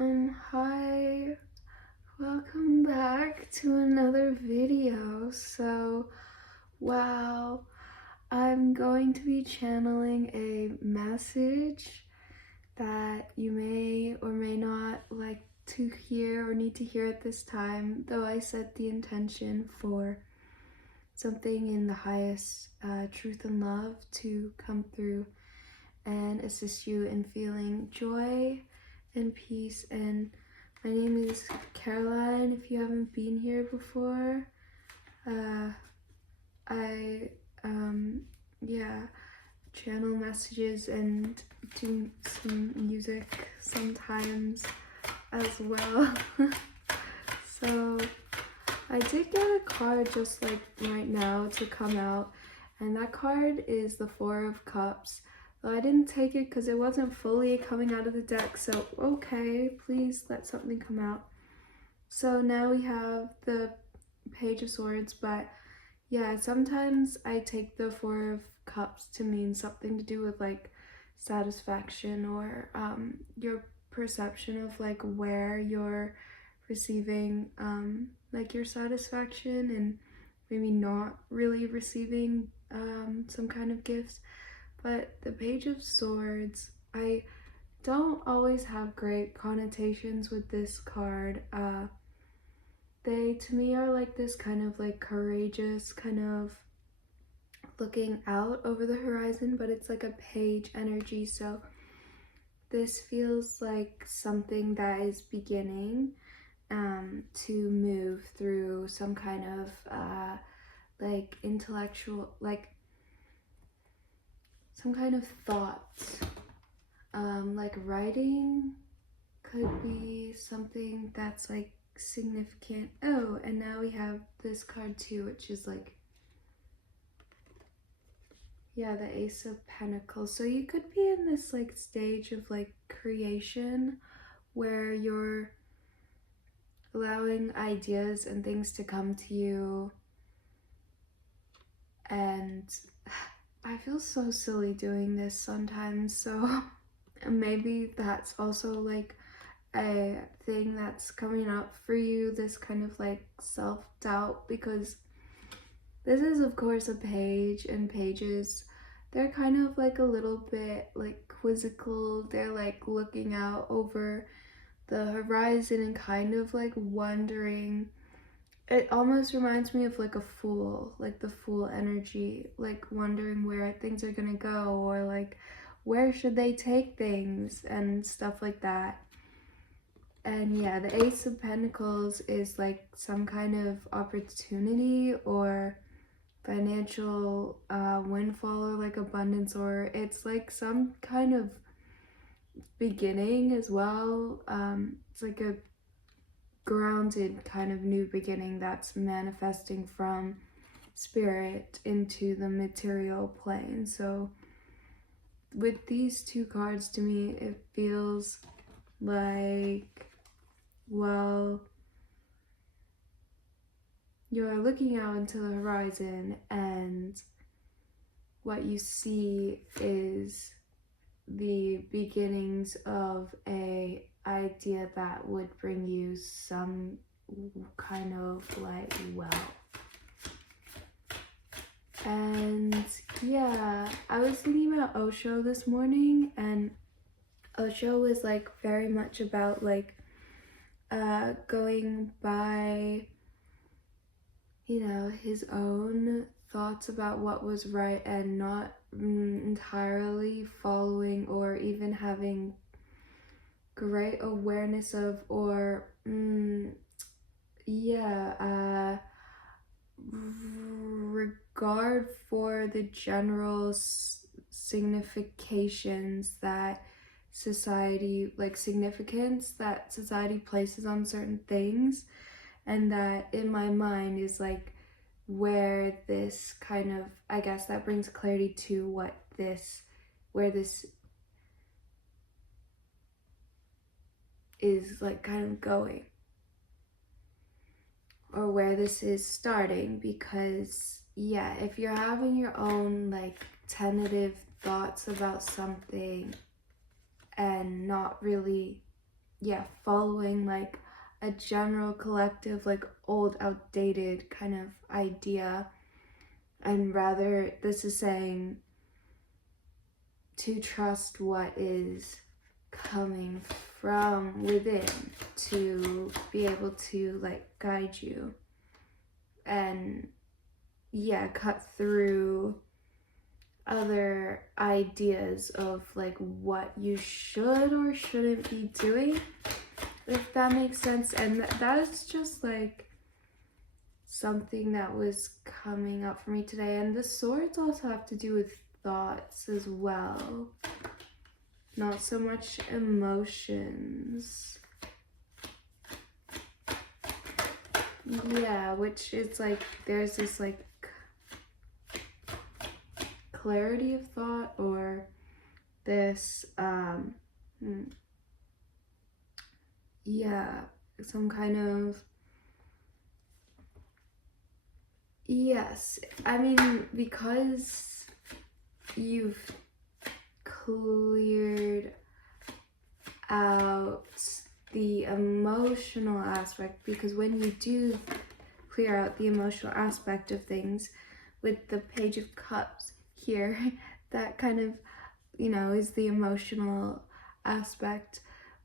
Hi, welcome back to another video. Wow, I'm going to be channeling a message that you may or may not like to hear or need to hear at this time, though I set the intention for something in the highest truth and love to come through and assist you in feeling joy and peace. And my name is Caroline. If you haven't been here before, I yeah, channel messages and do some music sometimes as well. So I did get a card just like right now to come out, and that card is the Four of Cups. Though I didn't take it because it wasn't fully coming out of the deck, so okay, please let something come out. So now we have the Page of Swords, but yeah, sometimes I take the Four of Cups to mean something to do with like satisfaction or your perception of like where you're receiving like your satisfaction and maybe not really receiving some kind of gifts. But the Page of Swords, I don't always have great connotations with this card. They to me are like this kind of like courageous kind of looking out over the horizon, but it's like a page energy, so this feels like something that is beginning to move through some kind of like intellectual, like some kind of thoughts. Like writing could be something that's like significant. Oh, and now we have this card too, which is like, yeah, the Ace of Pentacles. So you could be in this like stage of like creation where you're allowing ideas and things to come to you. And I feel so silly doing this sometimes, so maybe that's also like a thing that's coming up for you, this kind of like self-doubt, because this is of course a page, and pages, they're kind of like a little bit like quizzical. They're like looking out over the horizon and kind of like wondering. It almost reminds me of like a fool, like the fool energy, like wondering where things are gonna go, or like where should they take things and stuff like that. And yeah, the Ace of Pentacles is like some kind of opportunity or financial windfall or like abundance, or it's like some kind of beginning as well. It's like a grounded kind of new beginning that's manifesting from spirit into the material plane. So with these two cards, to me it feels like, well, you're looking out into the horizon and what you see is the beginnings of a idea that would bring you some kind of like wealth. And yeah, I was thinking about Osho this morning, and Osho was like very much about like going by, you know, his own thoughts about what was right and not entirely following or even having great awareness of, or regard for the general significations that society, like significance that society places on certain things. And that in my mind is like where this kind of, I guess that brings clarity to what this, where this is like kind of going, or where this is starting. Because yeah, if you're having your own like tentative thoughts about something and not really following like a general collective, like old outdated kind of idea, and rather this is saying to trust what is coming from within to be able to like guide you and cut through other ideas of like what you should or shouldn't be doing, if that makes sense. And that's just like something that was coming up for me today. And the swords also have to do with thoughts as well, not so much emotions. Yeah, which is like there's this like clarity of thought, or this some kind of, yes, I mean, because you've cleared out the emotional aspect, because when you do clear out the emotional aspect of things with the Page of Cups here, that kind of, is the emotional aspect.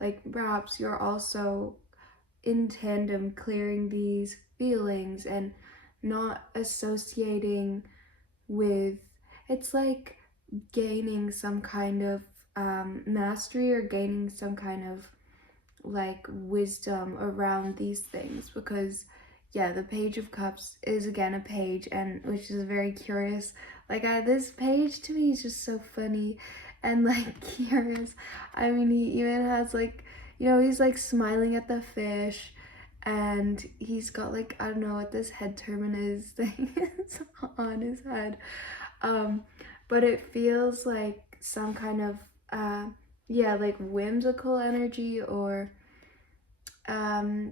Like perhaps you're also in tandem clearing these feelings and not associating with, it's like gaining some kind of mastery, or gaining some kind of like wisdom around these things, because the Page of Cups is again a page, and which is very curious. Like this page to me is just so funny and like curious. I mean, he even has like, he's like smiling at the fish, and he's got like, I don't know what this head terminus thing is on his head, but it feels like some kind of like whimsical energy, or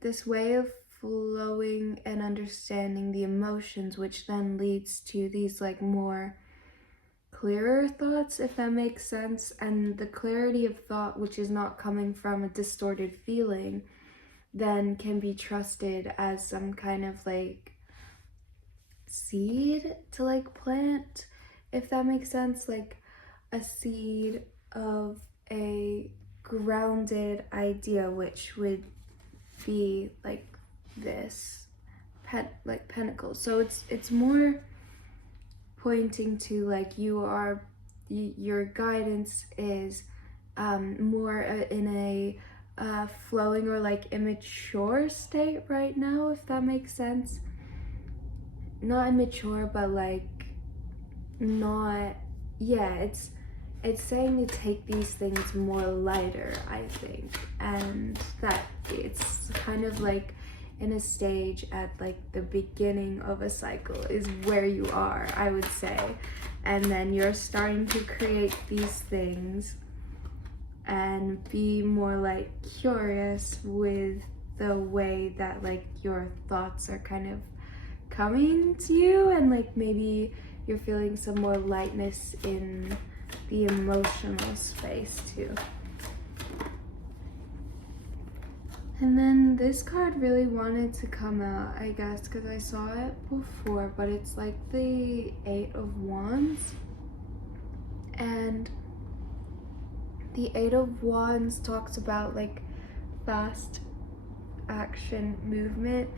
this way of flowing and understanding the emotions, which then leads to these like more clearer thoughts, if that makes sense. And the clarity of thought, which is not coming from a distorted feeling, then can be trusted as some kind of like seed to like plant, if that makes sense. Like a seed of a grounded idea, which would be like this like pentacles. So it's more pointing to like your guidance is more in a flowing or like immature state right now, if that makes sense. Not immature, but like not, it's saying to take these things more lighter, I think, and that it's kind of like in a stage at like the beginning of a cycle is where you are, I would say, and then you're starting to create these things and be more like curious with the way that like your thoughts are kind of coming to you, and like maybe you're feeling some more lightness in the emotional space too. And then this card really wanted to come out, I guess, because I saw it before, but it's like the 8 of Wands. And the 8 of Wands talks about like fast action movement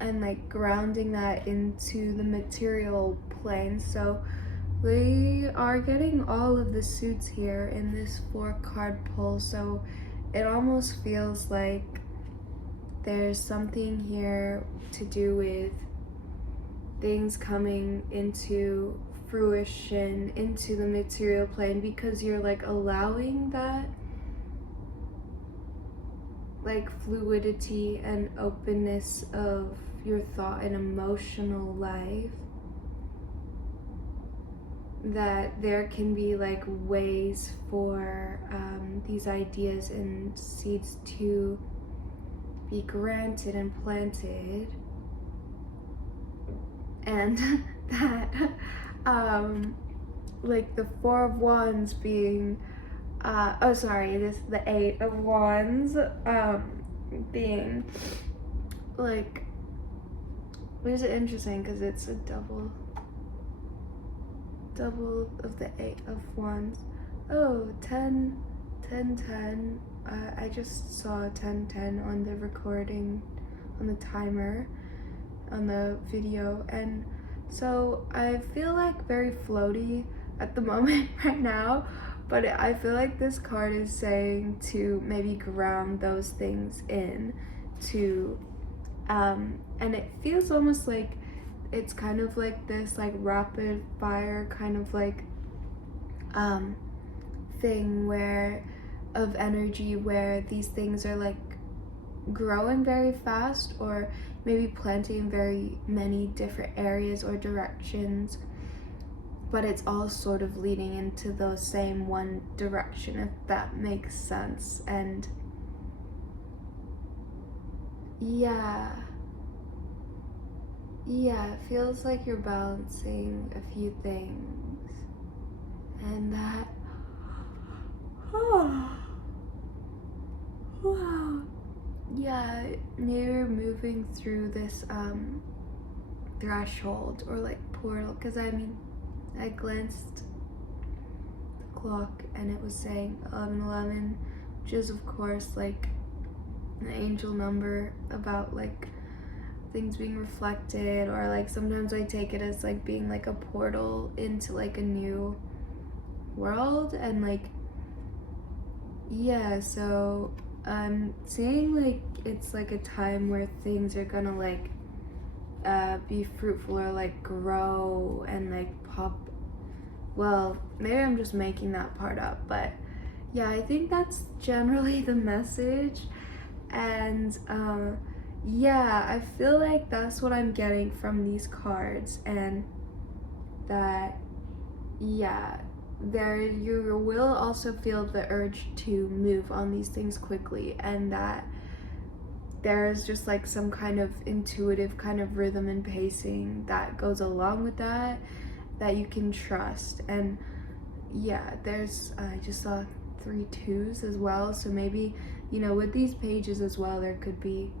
and like grounding that into the material plane. So we are getting all of the suits here in this 4-card pull, so it almost feels like there's something here to do with things coming into fruition, into the material plane, because you're like allowing that like fluidity and openness of your thought and emotional life, that there can be like ways for these ideas and seeds to be granted and planted, and that like the 4 of Wands being oh sorry, this the Eight of Wands, being like, which is interesting because it's a double of the Eight of Wands. Oh, 10, 10, 10. I just saw 10, 10 on the recording, on the timer, on the video, and so I feel like very floaty at the moment right now, but I feel like this card is saying to maybe ground those things in to, and it feels almost like it's kind of like this like rapid fire kind of like thing where of energy where these things are like growing very fast or maybe planting in very many different areas or directions, but it's all sort of leading into the same one direction, if that makes sense. And yeah, it feels like you're balancing a few things, and that, oh wow, yeah, you're moving through this threshold or like portal, because I mean I glanced the clock and it was saying 11:11, which is of course like an angel number about like things being reflected, or like sometimes I take it as like being like a portal into like a new world. And like, yeah, so I'm seeing like it's like a time where things are gonna like be fruitful or like grow and like pop. Well, maybe I'm just making that part up, but yeah, I think that's generally the message. And yeah, I feel like that's what I'm getting from these cards, and that, yeah, there you will also feel the urge to move on these things quickly, and that there's just like some kind of intuitive kind of rhythm and pacing that goes along with that you can trust. And yeah, there's I just saw 3 2s as well, so maybe, you know, with these pages as well, there could be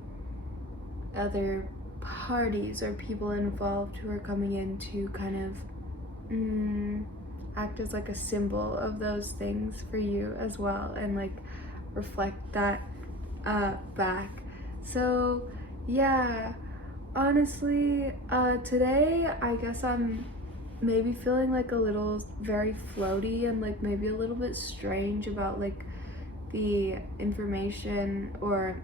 other parties or people involved who are coming in to kind of act as like a symbol of those things for you as well, and like reflect that back. So yeah, honestly, today I guess I'm maybe feeling like a little very floaty and like maybe a little bit strange about like the information or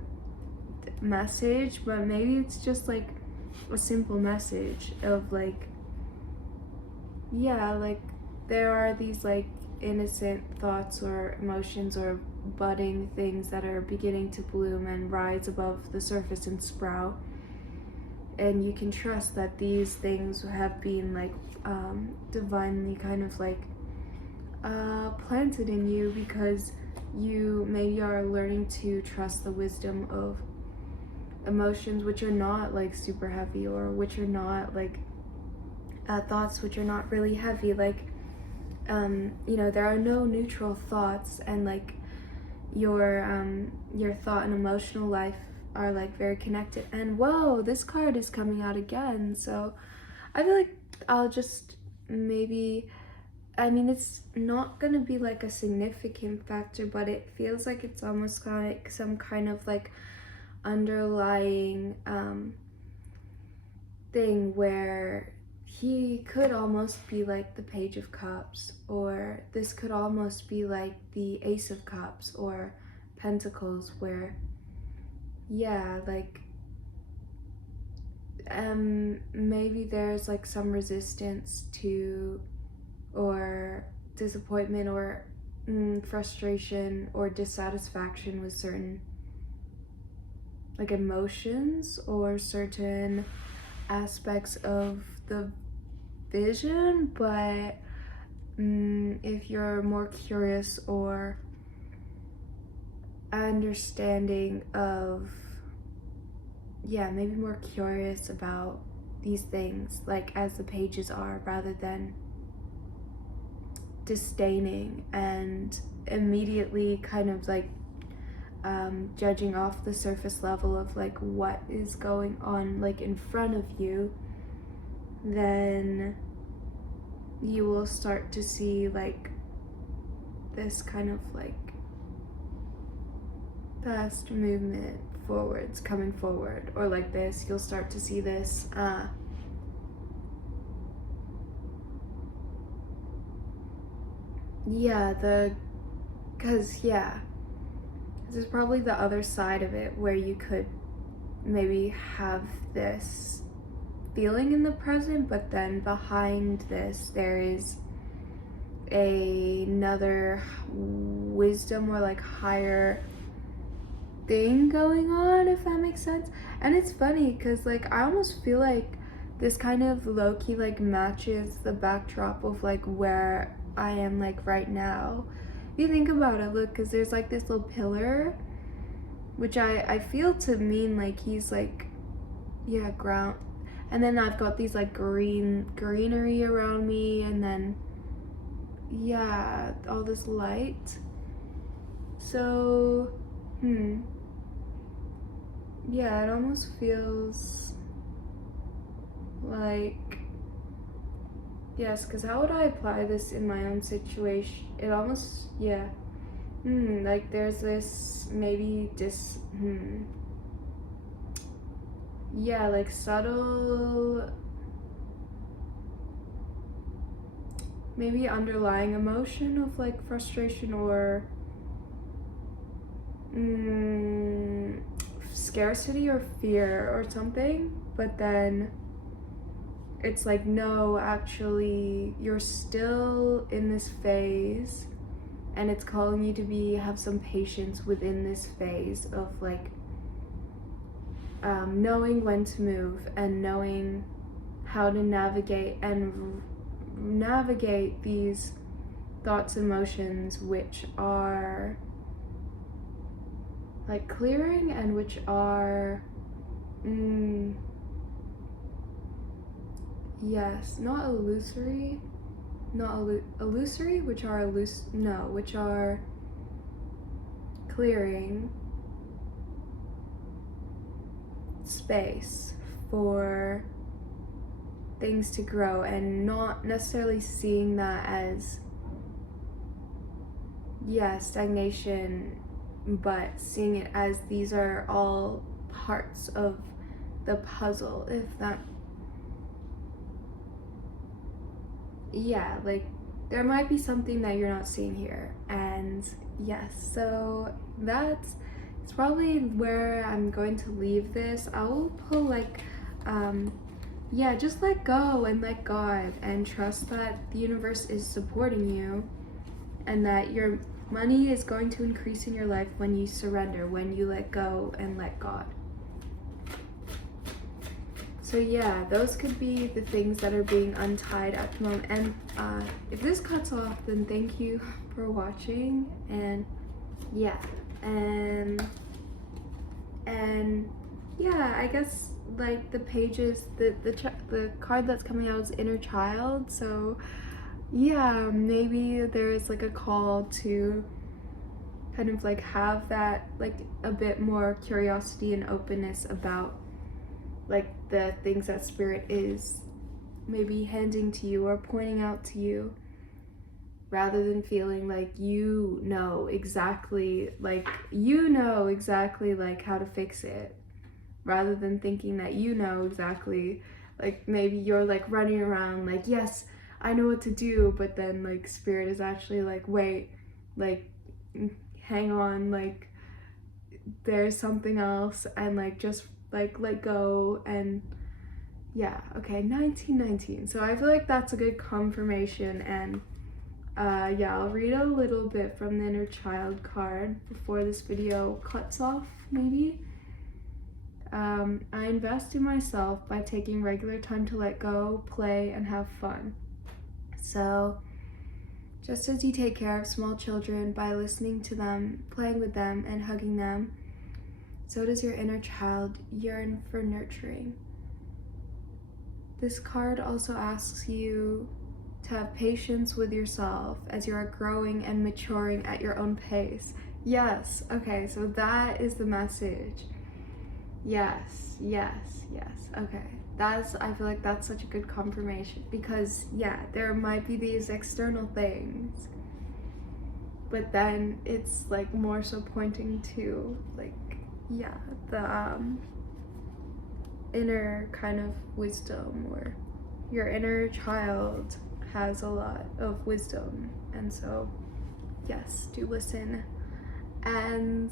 message, but maybe it's just like a simple message of like, yeah, like there are these like innocent thoughts or emotions or budding things that are beginning to bloom and rise above the surface and sprout, and you can trust that these things have been like divinely kind of like planted in you, because you maybe are learning to trust the wisdom of emotions which are not like super heavy, or which are not like thoughts which are not really heavy. Like you know, there are no neutral thoughts, and like your thought and emotional life are like very connected. And whoa, this card is coming out again, so I feel like I'll just maybe, I mean, it's not gonna be like a significant factor, but it feels like it's almost like some kind of like underlying thing where he could almost be like the Page of Cups, or this could almost be like the Ace of Cups or Pentacles, where, yeah, like maybe there's like some resistance to, or disappointment, or frustration or dissatisfaction with certain like emotions or certain aspects of the vision. But if you're more curious or understanding of, yeah, maybe more curious about these things, like as the pages are, rather than disdaining and immediately kind of like judging off the surface level of like what is going on like in front of you, then you will start to see like this kind of like fast movement forwards, coming forward, or like this, you'll start to see this because this is probably the other side of it, where you could maybe have this feeling in the present, but then behind this there is another wisdom or like higher thing going on, if that makes sense. And it's funny because like I almost feel like this kind of low-key like matches the backdrop of like where I am like right now. If you think about it, look, because there's like this little pillar, which I feel to mean like he's like, yeah, ground. And then I've got these like greenery around me, and then yeah, all this light. So yeah, it almost feels like, yes, because how would I apply this in my own situation? It almost, yeah, like there's this maybe yeah, like subtle, maybe underlying emotion of like frustration or scarcity or fear or something, but then it's like, no, actually you're still in this phase, and it's calling you to have some patience within this phase of like knowing when to move and knowing how to navigate these thoughts and emotions, which are like clearing and which are yes, not illusory, illusory, which are clearing space for things to grow, and not necessarily seeing that as stagnation, but seeing it as these are all parts of the puzzle, if that, like there might be something that you're not seeing here. And yes, so that's probably where I'm going to leave this. I will pull like just let go and let God, and trust that the universe is supporting you, and that your money is going to increase in your life when you surrender, when you let go and let God. So yeah, those could be the things that are being untied at the moment. And if this cuts off, then thank you for watching. And yeah, and yeah, I guess like the pages, the card that's coming out is inner child. So yeah, maybe there's like a call to kind of like have that like a bit more curiosity and openness about like the things that spirit is maybe handing to you or pointing out to you, rather than feeling like you know exactly like how to fix it, rather than thinking that you know exactly, like maybe you're like running around like, yes, I know what to do, but then like spirit is actually like, wait, like hang on, like there's something else, and like just like let go. And yeah, okay, 1919. So I feel like that's a good confirmation. And yeah, I'll read a little bit from the inner child card before this video cuts off, maybe. I invest in myself by taking regular time to let go, play, and have fun. So just as you take care of small children by listening to them, playing with them, and hugging them, so does your inner child yearn for nurturing. This card also asks you to have patience with yourself as you are growing and maturing at your own pace. Yes, okay, so that is the message. Yes, yes, yes, okay. I feel like that's such a good confirmation, because yeah, there might be these external things, but then it's like more so pointing to like, yeah, the inner kind of wisdom, or your inner child has a lot of wisdom, and so yes, do listen. And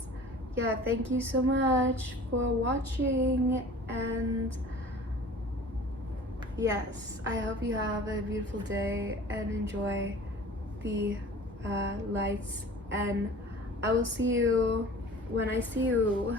yeah, thank you so much for watching, and yes, I hope you have a beautiful day and enjoy the lights, and I will see you when I see you.